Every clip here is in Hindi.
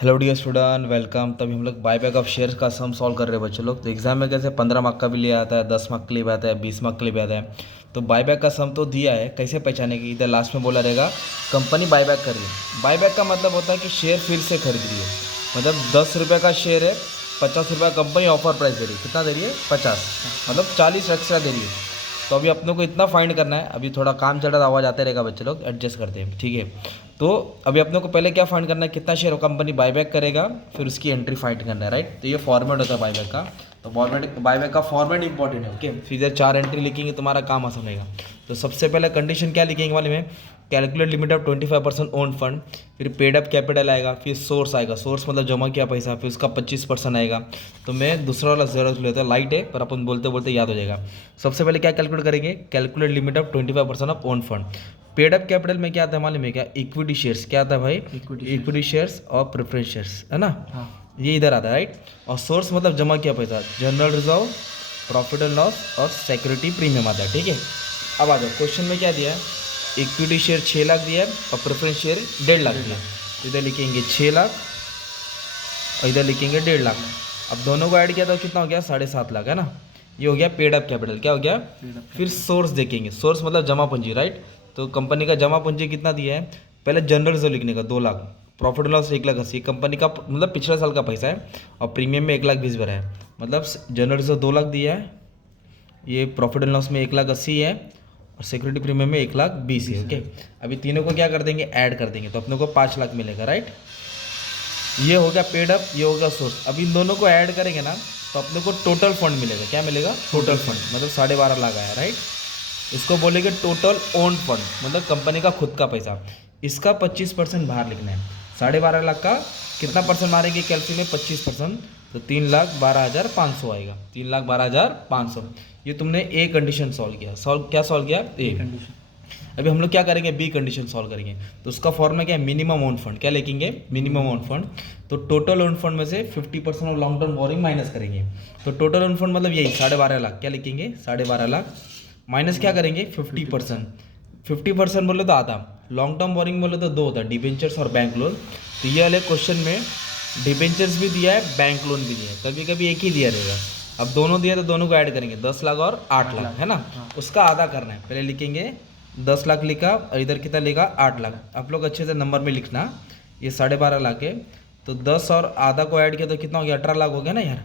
Hello dear student, welcome. तभी हम लोग बायबैक ऑफ शेयर्स का सम सॉल्व कर रहे हैं बच्चे लोग। तो एग्जाम में कैसे 15 मार्क का भी ले आता है, 10 मार्क के लिए भी आता है, 20 मार्क के लिए भी आता है। तो बायबैक का सम तो दिया है, कैसे पहचाने की? इधर लास्ट में बोला रहेगा कंपनी बायबैक कर रही है। बायबैक का मतलब होता है कि शेयर फिर से खरीद रही है। मतलब 10 रुपये का शेयर है, 50 रुपये कंपनी ऑफर प्राइस दे रही है। कितना दे रही है? 50, मतलब 40 एक्स्ट्रा दे रही है। तो अभी अपनों को इतना फाइंड करना है। अभी थोड़ा काम चल रहा है, आवाज़ आते रहेगा बच्चे लोग, एडजस्ट करते हैं, ठीक है। तो अभी अपनों को पहले क्या फाइंड करना है? कितना शेयर कंपनी बायबैक करेगा, फिर उसकी एंट्री फाइंड करना है, राइट। तो ये फॉर्मेट होता है बायबैक का। तो फॉर्मेट, बायबैक का फॉर्मेट इंपॉर्टेंट है, ओके। फिर इधर 4 एंट्री लिखेंगे, तुम्हारा काम आसान रहेगा। तो सबसे पहले कंडीशन क्या लिखेंगे वाले में? Calculate limit of 25% own fund, फिर पेड अप कैपिटल आएगा, फिर सोर्स आएगा। सोर्स मतलब जमा किया पैसा, फिर उसका 25% आएगा। तो मैं दूसरा वाला जरूरत लेता हूँ, लाइट है पर अपन बोलते बोलते याद हो जाएगा। सबसे पहले क्या कैलकुलेट करेंगे? Calculate limit of 25% of own fund. Paid up capital में क्या आता है मालूम है क्या? Equity shares. क्या आता है भाई? इक्विटी शेयर्स और प्रेफरेंस शेयर्स, है ना। हाँ। ये इधर आता है, राइट। और सोर्स मतलब जमा किया पैसा, general reserve, profit and loss और सिक्योरिटी प्रीमियम आता है, ठीक है। अब आ जाओ, क्वेश्चन में क्या दिया है? इक्विटी शेयर 6 लाख दिया है और प्रेफरेंस शेयर 1.5 लाख दिया है। तो इधर लिखेंगे 6 लाख और इधर लिखेंगे 1.5 लाख। अब दोनों को ऐड किया तो कितना हो गया? 7.5 लाख, है ना। ये हो गया पेड अप कैपिटल। क्या हो गया? फिर सोर्स देखेंगे। सोर्स मतलब जमा पूंजी, राइट। तो कंपनी का जमा पूंजी कितना दिया है? पहले जनरल रिजर्व लिखने का 2 lakh, profit and loss 1,80,000, company का मतलब पिछले साल का पैसा है, और प्रीमियम में 1,20,000 भरा है। मतलब जनरल रिजर्व 2 लाख दिया है, ये प्रॉफिट एंड लॉस में 1,80,000 है, और सिक्योरिटी प्रीमियम में 1,20,000 है, ओके। अभी तीनों को क्या कर देंगे? ऐड कर देंगे, तो अपने को 5 लाख मिलेगा, राइट। ये हो गया पेड अप, ये हो गया सोर्स। अब इन दोनों को ऐड करेंगे ना, तो अपने को टोटल फंड मिलेगा। क्या मिलेगा? टोटल फंड, मतलब 12.5 लाख आया, राइट। इसको बोलेंगे टोटल ओन फंड, मतलब कंपनी का खुद का पैसा। इसका 25% बाहर लिखना है। 12.5 लाख का कितना परसेंट मारेंगे कैलसी में? 25%। तो 3,12,500 आएगा। 3,12,500। ये तुमने ए कंडीशन सॉल्व किया। क्या सॉल्व किया? A condition. अभी हम लोग क्या करेंगे? बी कंडीशन सॉल्व करेंगे। तो उसका फॉर्मूला क्या है? Minimum own fund. क्या लिखेंगे? Minimum own fund. तो टोटल ओन फंड में से 50% of long term borrowing minus करेंगे। तो टोटल ओन फंड मतलब यही 12.5 लाख। क्या लिखेंगे? 12.5 लाख माइनस क्या करेंगे? 50%। 50% बोले तो आधा, लॉन्ग टर्म बोरिंग बोले तो 2 होता है, डिबेंचर्स और बैंक लोन। तो ये वाले क्वेश्चन में डिबेंचर्स भी दिया है, बैंक लोन भी दिया है। कभी कभी एक ही दिया रहेगा। अब दोनों दिया तो दोनों को ऐड करेंगे, 10 लाख और 8 लाख, है ना। उसका आधा करना है। पहले लिखेंगे 10 लाख लिखा, और इधर कितना लिखा? 8 लाख। आप लोग अच्छे से नंबर में लिखना। ये 12.5 लाख है, तो 10 और आधा को ऐड किया तो कितना हो गया? 18 लाख हो गया ना यार।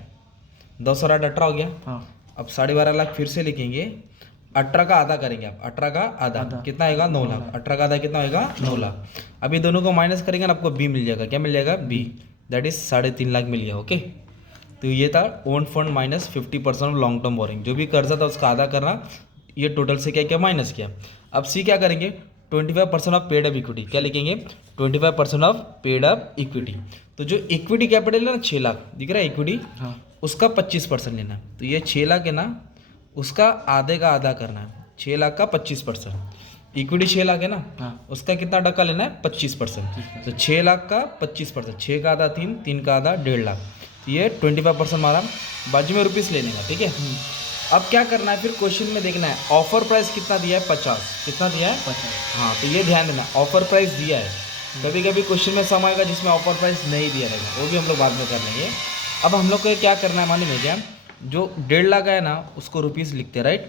10 और 8 18 हो गया। हाँ। अब 12.5 लाख फिर से लिखेंगे। 18 का आधा करेंगे आप। 18 का आधा कितना आएगा? 9 लाख। 18 का आधा कितना होगा? 9 लाख। अभी दोनों को माइनस करेंगे ना, आपको बी मिल जाएगा। क्या मिल जाएगा? बी, दैट इज 3.5 लाख मिल गया, ओके। तो ये था own fund minus 50% of long term borrowing. जो भी कर्जा था उसका आधा करना। ये टोटल से क्या क्या माइनस किया। अब सी क्या करेंगे? 25% ऑफ पेड अप इक्विटी। क्या लिखेंगे? 25% ऑफ पेड अप इक्विटी। तो जो इक्विटी कैपिटल है ना 6 लाख, दिख रहा है इक्विटी, हाँ, उसका 25% लेना। तो ये 6 लाख है ना, उसका आधे का आधा करना है। 6 लाख का 25%। इक्विटी 6 लाख है ना, हाँ, उसका कितना टका लेना है? 25%। तो 6 लाख का 25%, 6 का आधा 3, 3 का आधा 1.5 लाख। तो ये 25% मारा। बाजू में रुपीस लेने का, ठीक है। अब क्या करना है? फिर क्वेश्चन में देखना है ऑफर प्राइस कितना दिया है? 50। कितना दिया है? 50। हाँ, तो ये ध्यान देना, ऑफर प्राइस दिया है। कभी कभी क्वेश्चन में सम आएगा जिसमें ऑफर प्राइस नहीं दिया रहेगा, वो भी हम लोग बाद में कर लेंगे। अब हम लोग को क्या करना है मालूम है क्या? जो 1.5 लाख है ना, उसको रुपीस लिखते हैं, राइट।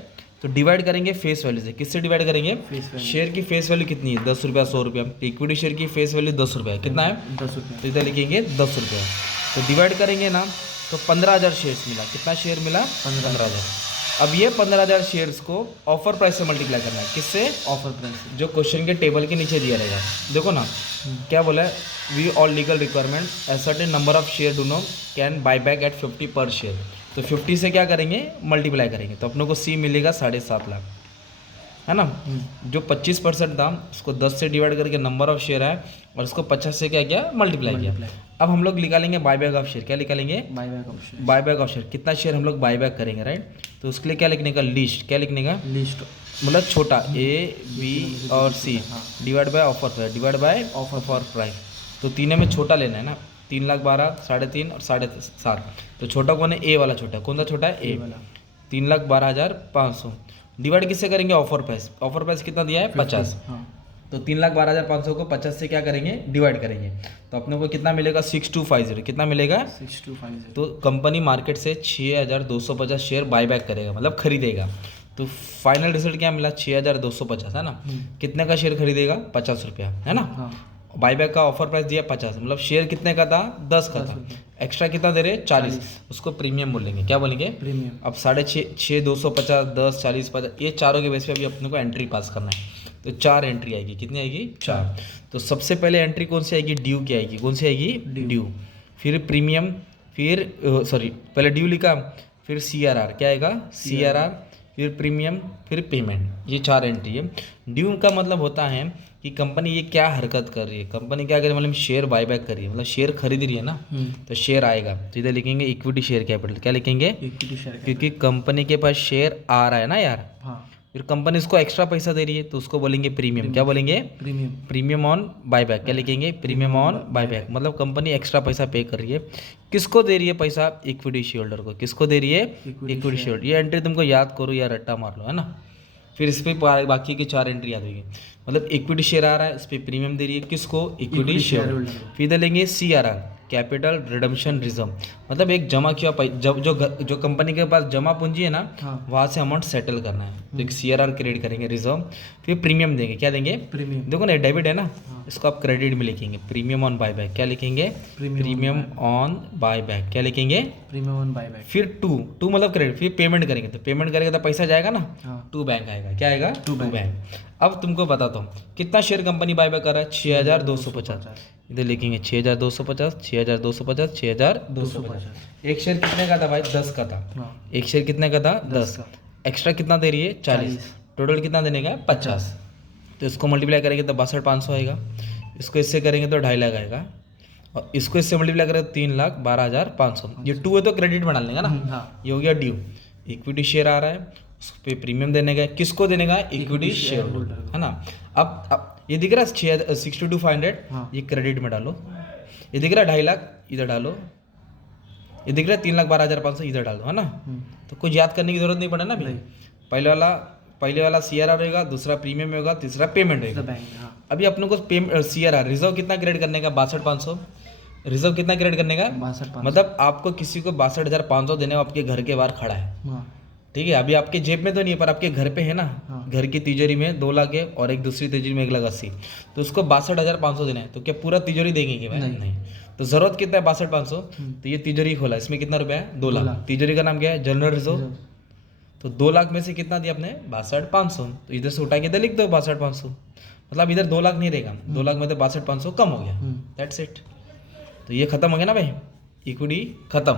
तो डिवाइड करेंगे फेस वैल्यू से। किससे डिवाइड करेंगे? शेयर की फेस वैल्यू कितनी है? 10 रुपया, 100 रुपया। इक्विटी शेयर की फेस वैल्यू 10 रुपया, कितना है? 10 रुपया। तो इधर लिखेंगे 10 रुपया। तो डिवाइड करेंगे ना, तो 15,000 शेयर्स मिला। कितना शेयर मिला? 15,000। अब ये 15,000 शेयर्स को ऑफर प्राइस से मल्टीप्लाई करना है। किससे? Offer price. जो क्वेश्चन के टेबल के नीचे दिया रहेगा, देखो ना क्या बोला है? We all legal requirement a certain number of share do no can buy back at 50 per share. तो 50 से क्या करेंगे? मल्टीप्लाई करेंगे, तो अपनों को सी मिलेगा 7.5 लाख, है ना। जो 25% था उसको 10 से डिवाइड करके नंबर ऑफ शेयर है, और उसको 50 से क्या किया? मल्टीप्लाई किया। अब हम लोग निकालेंगे बायबैक ऑफ शेयर। क्या निकालेंगे? Buyback of share. Buyback of share कितना शेयर हम लोग बायबैक करेंगे, राइट। तो उसके लिए क्या लिखने का? लिस्ट। क्या लिखने का? लिस्ट, मतलब छोटा ए बी और c divide by offer price, divide by offer price. तो तीनों में छोटा लेना है ना। 3,12,000, 3.5 और 7.5। तो छोटा कौन है? ए वाला छोटा। कौन सा छोटा है? ए वाला। 3,12,500 डिवाइड किससे करेंगे? Offer price. ऑफर प्राइस कितना दिया है? 50। हाँ, तो 3,12,500 को 50 से क्या करेंगे, डिवाइड करेंगे, तो अपने को कितना मिलेगा, 6250। कितना मिलेगा, 6250। तो कंपनी मार्केट से 6,250 शेयर बाईबैक करेगा, मतलब खरीदेगा। तो फाइनल रिजल्ट क्या मिला, 6,250 है ना। कितने का शेयर खरीदेगा, 50 रुपया, है ना। हाँ। बाईबैक का ऑफर प्राइस दिया 50, मतलब शेयर कितने का था, 10 का था। एक्स्ट्रा कितना दे रहे, 40। उसको प्रीमियम बोलेंगे, क्या बोलेंगे, प्रीमियम। अब 6,250, 10, 40, 50, ये चारों के बेस पे अभी अपने को एंट्री पास करना है। तो 4 एंट्री आएगी, कितनी आएगी, 4। तो सबसे पहले एंट्री कौन सी आएगी, ड्यू की आएगी, कौन सी आएगी, ड्यू। फिर प्रीमियम, फिर सॉरी पहले ड्यू लिखा, फिर CRR क्या आएगा, CRR, फिर प्रीमियम, फिर पेमेंट। ये 4 एंट्री है। ड्यू का मतलब होता है कि कंपनी ये क्या हरकत कर रही है, कंपनी क्या कर रही है, मतलब शेयर बायबैक कर रही है, मतलब शेयर खरीद रही है ना, तो शेयर आएगा। तो इधर लिखेंगे इक्विटी शेयर कैपिटल, क्या लिखेंगे, इक्विटी शेयर। क्योंकि कंपनी के पास शेयर आ रहा है ना यार। हाँ। फिर कंपनी इसको एक्स्ट्रा पैसा दे रही है, तो उसको बोलेंगे प्रीमियम, क्या बोलेंगे, प्रीमियम। प्रीमियम ऑन बायबैक, क्या लिखेंगे, प्रीमियम ऑन बायबैक। मतलब कंपनी एक्स्ट्रा पैसा पे कर रही है, किसको दे रही है पैसा, इक्विटी शेयर होल्डर को। किसको दे रही है, इक्विटी शेयर। ये एंट्री तुमको याद करो या रट्टा मार लो, है ना। फिर इस पर बाकी की 4 एंट्री याद होगी। मतलब इक्विटी शेयर आ रहा है, इस पर प्रीमियम दे रही है, किसको, इक्विटी शेयर होल्डर। फिर इधर लेंगे CRR, कैपिटल रिडम्पशन रिजर्व, मतलब एक जमा किया जो कंपनी के पास जमा पूंजी है ना, वहाँ से अमाउंट सेटल करना है, तो एक CRR क्रेडिट करेंगे, रिजर्व। फिर प्रीमियम देंगे, क्या देंगे, प्रीमियम। देखो ना डेबिट है ना, इसको आप क्रेडिट में लिखेंगे, प्रीमियम ऑन बायबैक, क्या लिखेंगे, प्रीमियम ऑन बायबैक, क्या लिखेंगे, प्रीमियम ऑन बायबैक। फिर टू मतलब क्रेडिट, फिर पेमेंट करेंगे, तो पेमेंट करेंगे तो पैसा जाएगा ना, टू बैंक आएगा, क्या आएगा, टू बैंक। अब तुमको बताता हूँ कितना शेयर कंपनी बायबैक कर रहा है, 6,250। इधर लिखेंगे 6,250, 6,250, 6,250। एक शेयर कितने का था भाई, 10 का था। एक शेयर कितने का था, 10। एक्स्ट्रा कितना दे रही है, 40। टोटल कितना देने का, 50। तो इसको मल्टीप्लाई करेंगे तो 62,500 आएगा। इसको इससे करेंगे तो 2.5 लाख आएगा, और इसको इससे मल्टीप्लाई करेंगे तो 3,12,500। ये 2 है तो क्रेडिट बना लेंगे ना, ये हो गया ड्यू। इक्विटी शेयर आ रहा है, उस पर प्रीमियम देने का, किसको देने का, इक्विटी शेयर होल्डर, है ना। अब ये दिख रहा है 62,500, ये क्रेडिट में डालो। ये दिख रहा है 2.5 लाख, इधर डालो। ये दिख रहा है 3,12,500, इधर डाल दो, है ना। तो कुछ याद करने की जरूरत नहीं पड़े ना भाई। पहले वाला CRR होगा, दूसरा प्रीमियम होगा, तीसरा पेमेंट होगा। अभी अपने को CRR रिजर्व कितना क्रेडिट करने का, 62,500। रिजर्व कितना क्रेडिट करने का, 62,500। मतलब आपको किसी को 62,500 देने, आपके घर के बाहर खड़ा है, ठीक है। अभी आपके जेब में तो नहीं है, पर आपके घर पे है ना, घर की तिजोरी में 2 लाख है, और एक दूसरी तिजोरी में 1,80,000, तो उसको 62,500 देना है। तो क्या पूरा तिजोरी देंगे कि भाई, नहीं। तो जरूरत कितना है, 62,500। तो ये तिजोरी खोला, इसमें कितना रुपया है, 2 लाख। तिजोरी का नाम क्या है, जनरल रिजर्व। तो 2 लाख में से कितना दिया आपने, 62,500। तो इधर से उठा के इधर लिख दो 62,500, मतलब इधर 2 लाख नहीं रहेगा, 2 लाख में तो 62,500 कम हो गया, दैट्स इट। तो ये खत्म हो गया ना भाई, इक्विटी खत्म।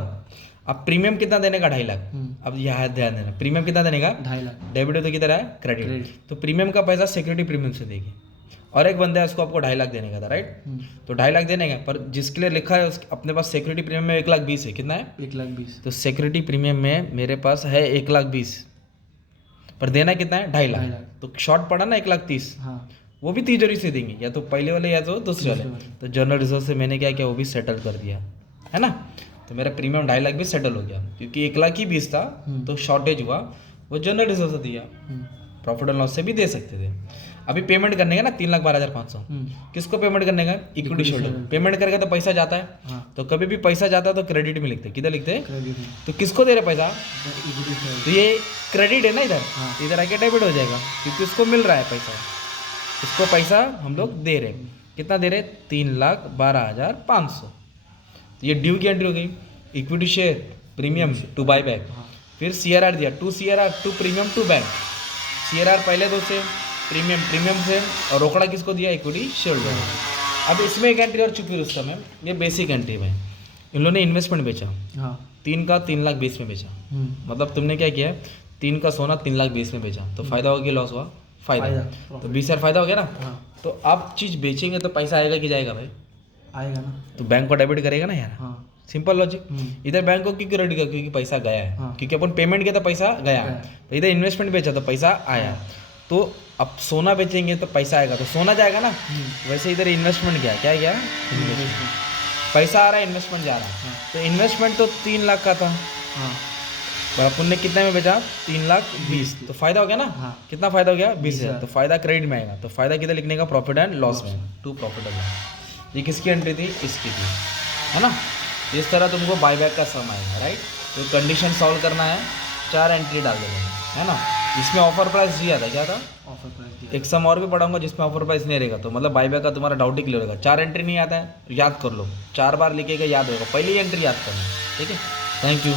अब प्रीमियम कितना देने का, 2.5 लाख। अब यहाँ ध्यान देना, प्रीमियम कितना देने का, 2.5 लाख। डेबिट है तो किधर है, क्रेडिट। तो प्रीमियम का पैसा सिक्योरिटी प्रीमियम से देगी, और एक बंदा है उसको आपको 2.5 लाख देने का था, राइट। तो 2.5 लाख देने का, पर जिसके लिए लिखा है अपने पास सिक्योरिटी प्रीमियम में 1,20,000 है, कितना है, 1,20,000। तो सिक्योरिटी प्रीमियम में मेरे पास है 1,20,000, पर देना कितना है, 2.5 लाख। तो शॉर्ट पड़ा ना 1,30,000, वो भी तिजोरी से देंगे, या तो पहले वाले या तो दूसरे वाले। तो जनरल रिजर्व से मैंने क्या किया, वो भी सेटल कर दिया, है ना। तो मेरा प्रीमियम 2.5 लाख भी सेटल हो गया, क्योंकि 1,20,000 था, तो शॉर्टेज हुआ, वो जनरल रिजर्व से दिया, प्रॉफिट एंड लॉस से भी दे सकते थे। अभी पेमेंट करने का ना 3,12,500, किसको पेमेंट करने का, इक्विटी शेयर। पेमेंट करेगा तो पैसा जाता है, तो कभी भी पैसा जाता है तो क्रेडिट में लिखते हैं, किधर लिखते हैं, तो किसको दे रहे पैसा, तो ये क्रेडिट है ना, इधर आके डेबिट हो जाएगा, क्योंकि उसको मिल रहा है पैसा, इसको पैसा हम लोग दे रहे हैं। कितना दे रहे, 3,12,500। तो ये ड्यू की एंट्री हो गई, equity share, premium to buy back. फिर CRR दिया, 2 CRR, 2 प्रीमियम, 2 बैंक। CRR पहले 2 से, प्रीमियम से, और रोकड़ा किसको दिया, इक्विटी शेयर होल्डर। अब इसमें एक एंट्री और चुकी रुस्तम में, ये बेसिक एंट्री में इन लोगों ने इन्वेस्टमेंट बेचा, 3 का 3,20,000 में बेचा। मतलब तुमने क्या किया, 3 का सोना 3,20,000 में बेचा, तो फायदा हो गया, लॉस हुआ, फायदा। तो 20,000 फायदा हो गया ना। तो आप चीज़ बेचेंगे तो पैसा आएगा कि जाएगा भाई, आएगा ना। तो बैंक को डेबिट करेगा ना यार, सिंपल लॉजिक। इधर बैंक को क्यों क्रेडिट करेगा, क्योंकि पैसा गया है, क्योंकि अपन पेमेंट किया तो पैसा गया, तो इधर इन्वेस्टमेंट बेचा तो पैसा आया। तो अब सोना बेचेंगे तो पैसा आएगा, तो सोना जाएगा ना। वैसे इधर इन्वेस्टमेंट क्या गया, पैसा आ रहा है, इन्वेस्टमेंट जा रहा है। तो इन्वेस्टमेंट तो 3 लाख का था, पर अपन ने कितने में बेचा 3,20,000 तो फायदा हो गया ना। हाँ। कितना फायदा हो गया 20,000 20,000। तो फायदा क्रेडिट में आएगा। तो फायदा किधर लिखने का प्रॉफिट एंड लॉस में टू प्रॉफिट एंड लॉस। ये किसकी एंट्री थी इसकी थी है ना। इस तरह तुमको बायबैक का सम आएगा राइट। तो कंडीशन सॉल्व करना है 4 एंट्री डाल देना है ना। इसमें ऑफर प्राइस दिया था क्या था ऑफर प्राइस एक सम और भी पढ़ाऊंगा जिसमें ऑफर प्राइस नहीं रहेगा। तो मतलब बायबैक का तुम्हारा डाउट ही क्लियर होगा। 4 एंट्री नहीं आता है याद कर लो 4 बार लिखेगा याद होगा पहली एंट्री याद करना ठीक है। Thank you.